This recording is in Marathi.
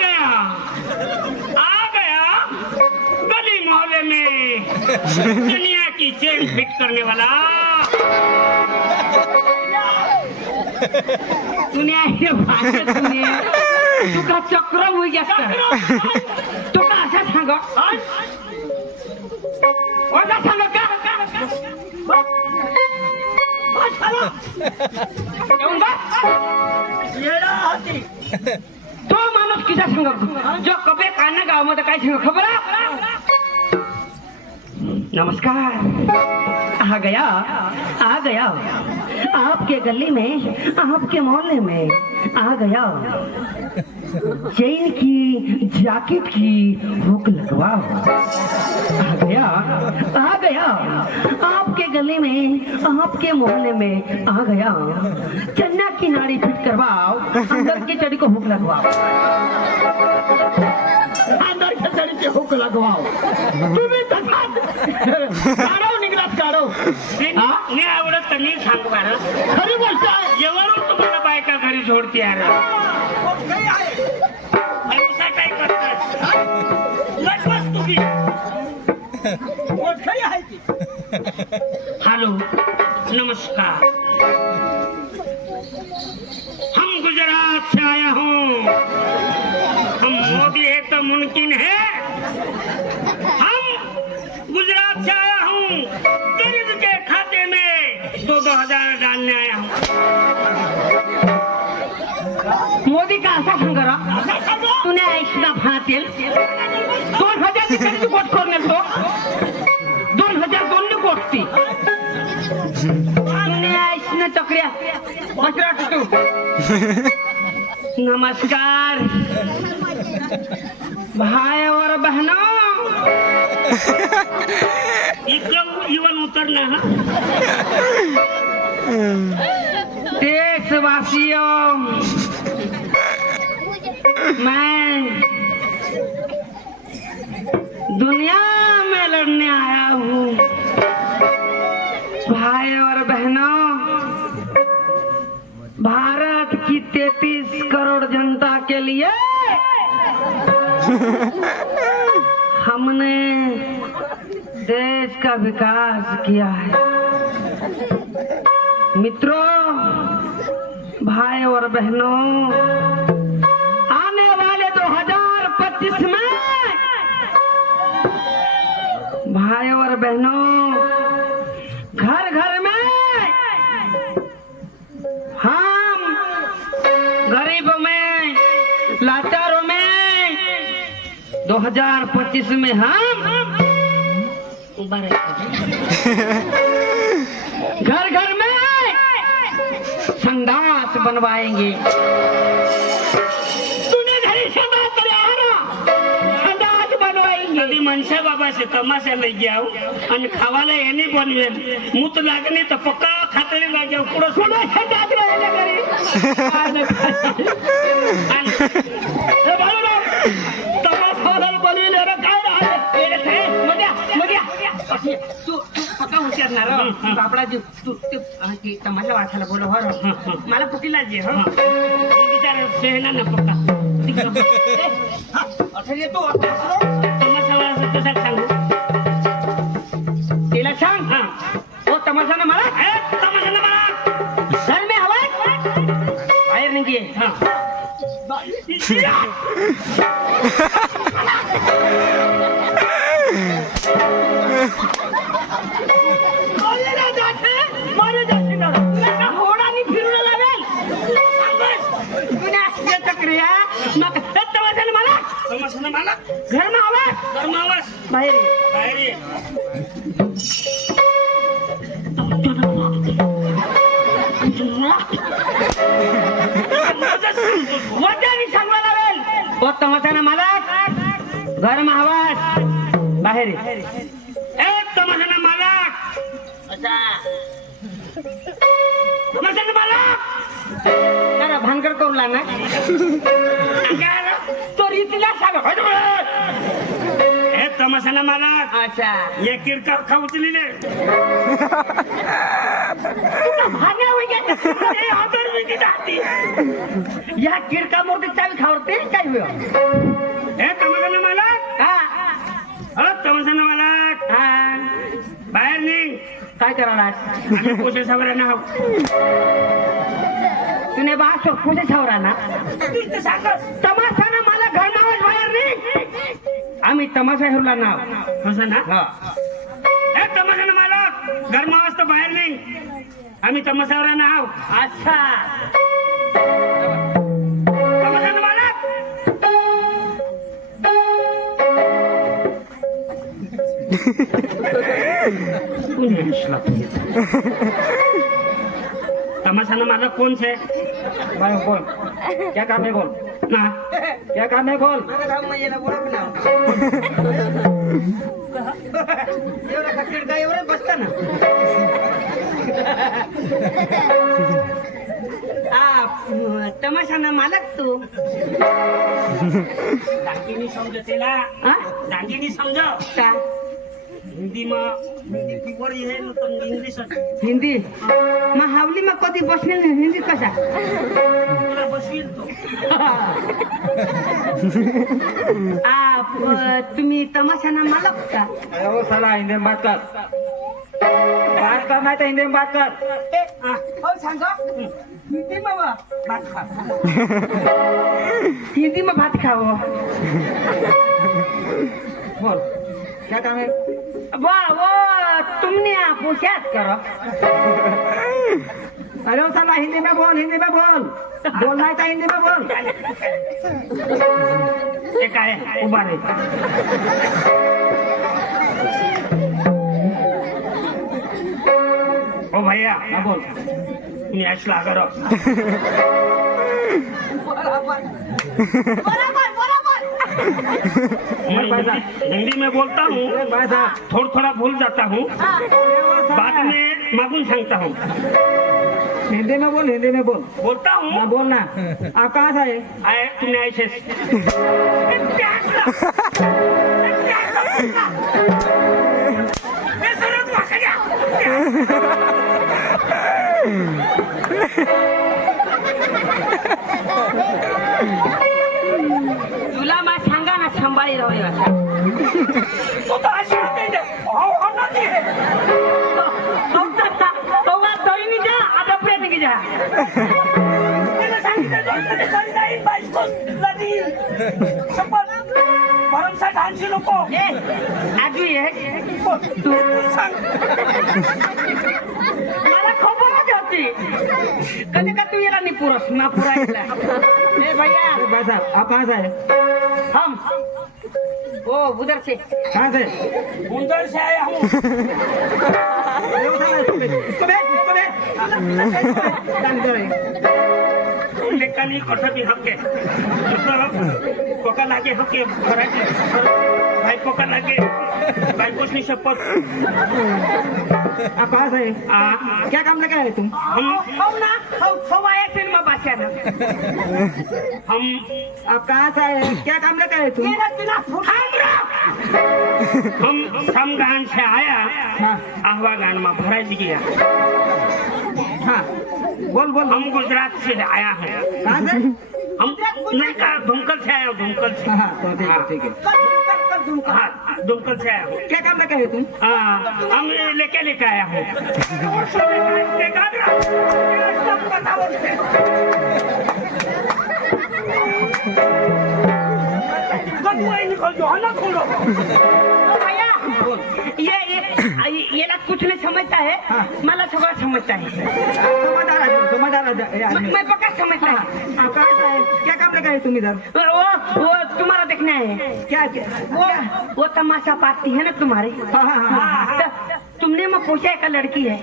गया गली मोहल्ले में दुनिया की चेन फिट करने वाला। दुनिया हे भाषा दुनिया तुका चक्र होई जास्त तुका असा सांग ओदा सांग का येऊन बा येडा होती तो माणूस किसा सांग जो कबे काना गाव मध्ये काय सांग खबर आहे? नमस्कार आ गया आपके गली में आपके मोहल्ले में आ गया चेन की जैकेट की हुक लगवाओ। आ गया आपके गली में आपके मोहल्ले में आ गया चन्ना की नाड़ी फिट करवाओ अंदर की चढ़ी को हुक लगवाओ। अंदर की चढ़ी की हुक लगवाओ तुम्ही काढो निघलात काढो मी आवडत तर मी सांगू बरं खरी गोष्ट आहे जेवण तुम्हाला बायका घरी सोडते अरे पैसा काय करतात बस तुम्ही हेलो नमस्कार हम गुजरात से आया हूँ हम मोदी है तो मुमकिन है हम गुजरात से आया हूँ गरीब के खाते में 2,000 डालने आया हूँ। मोदी का असा सांगा तुने ऐकला भातील 2,000 ची कधी गोट करणार तो 2,002 गोटती तुने ऐकना चक्रिया बसरा तू नमस्कार भाई और बहनों इवन उतरना है देशवासियों मैं दुनिया में लड़ने आया हूँ भाई और बहनों भारत की 33 करोड़ जनता के लिए हमने देश का विकास किया है। मित्रों भाई और बहनों आने वाले 2025 में भाई और बहनों घर घर में हम गरीबों में लाचारों में 2025 में हम घर घर में संडास बनवाएंगे। तूने घरी संडास संडास बनवाएंगे। कधी मनशा बाबाचे तमाशा लई जाऊ आणि खावाला येणे बनवेल मूत लागणे तर पक्का खातळी लागे पुढं पुढे संडास राहिला घरी तमाशाला बनवेल रे काय राहिले मध्ये तू पक्का हुशार ना रे बापडा तू तमाशा वाचायला बोल हो मला पुटीला जे हो विचार सेना ना पक्का येतो तमाशा वाचा कसा सांगू तिला सांग हो तमाशा ना मला तमाशा ना मला घर में हवा बाहेर निघे होडानी फिरून लागेल क्रिया मग तमाशा मला तमाशा ना मला घर में आवाज धर्मावास बाहेर बाहेर ये वजानी सांगवा लागेल हो तमाशा ना मला घर में आवाज बाहेर तमाशा ना मला तमाशा ना मला जरा भानगड करू लागणार तो रीतीला सांग हे तमाशाना मला अच्छा एक किडका खाऊचलेले भाग्या वगैरे आदर विकी जाती या किडका मोठी चावी खावरते काय वेळ हे तमाशाना मला हा तमाशाना मला हा बाहेर निघ काय करायला आम्ही पोशे सावरांना आहोत तुने बा कुठे छावरा ना तू सांगस तमाशाना मला घर नावाच बाहेर नाही आम्ही तमाशा हेरला नाव असं ना हा हे तमाशाना मला गरमा वाजता बाहेर नाही आम्ही तमाशावरांना आहोत अच्छा तमाशाना मला तमाशाना मला कोण छे भाई बोल क्या काम है बोल ना क्या काम है बोल बसता ना तमाशाना मालक तू दांगिनी समज त्याला हा दांगिनी समज का हिंदी में हिंदी की बड़ी है न तो इंग्लिश हिंदी मग हावली मग कधी बसणे नाही हिंदी कशा पूरा बसवील तो तुम्ही तमाशाना मालक का हो साला हिंदी में बात कर नहीं तो हिंदी में बात कर हो सांगा हिंदी में बात खा हिंदी में भात खाओ बोल क्या काम है वाह वो तुमने पूछा करो अरे वो साला हिंदी में बोल बोलना है तो हिंदी में बोल ते काय उभा रे ओ भैया हाँ बोल तुम्ही ऐसला करो मैं हिंदी में बोलता हूँ भाई साहब थोड़ा थोड़ा भूल जाता हूँ बाद में मागून सांगता हूँ हिंदी में बोल बोलता हाँ हूँ बोलना आप कहाँ से आए आए तुम्ही ऐसे तुला मा सांगा ना सांभाळी राहू तो तो अशी होते हो नदी जा आता प्रयत्न की जा मला सांगितलं जाईल बाईस नदी शपथ भरमसाठ 80 लोक आजू ये तू सांग मला खबरच होती कधी का तू येला नाही पुरस ना पुरा येला ए भैया अरे भाई साहब आप कहाँ से आए हम ओ उधर से कहाँ से उधर से आया हूँ अरे वो साला इसको बैठ काम कर लेकानी कठा भी हके पोका लागे हके भरायचे भाई पोका लागे भाई पोचनी शपथ आप कहाँ से आए क्या काम लेकर आए तुम हम ना हम आया सिनेमा बादशाह ना हम आप कहाँ से आए क्या काम लेकर आए तुम हम समगान से आया हाँ आहवा गान में भराई गया हाँ बोल बोल हम गुजरात से आया है कहाँ से हम नहीं कहा धुमकल से आया हूँ धुमकल से हाँ तो ठीक है हाँ धुमकल से आया हूँ क्या काम लेकर आए तुम हाँ हम लेके आया हूँ निकल जो है ना खोलो भैया ये ना कुछ नहीं समझता है हाँ। मला सगळं समझता है समझदार मैं पक्का समझता है आप कहाँ से आए क्या काम लेकर आए तुम इधर वो तुम्हारा देखना है क्या वो तमाशा पाती है ना तुम्हारे हाँ हाँ हाँ तो तुमने मैं पूछा है का लड़की है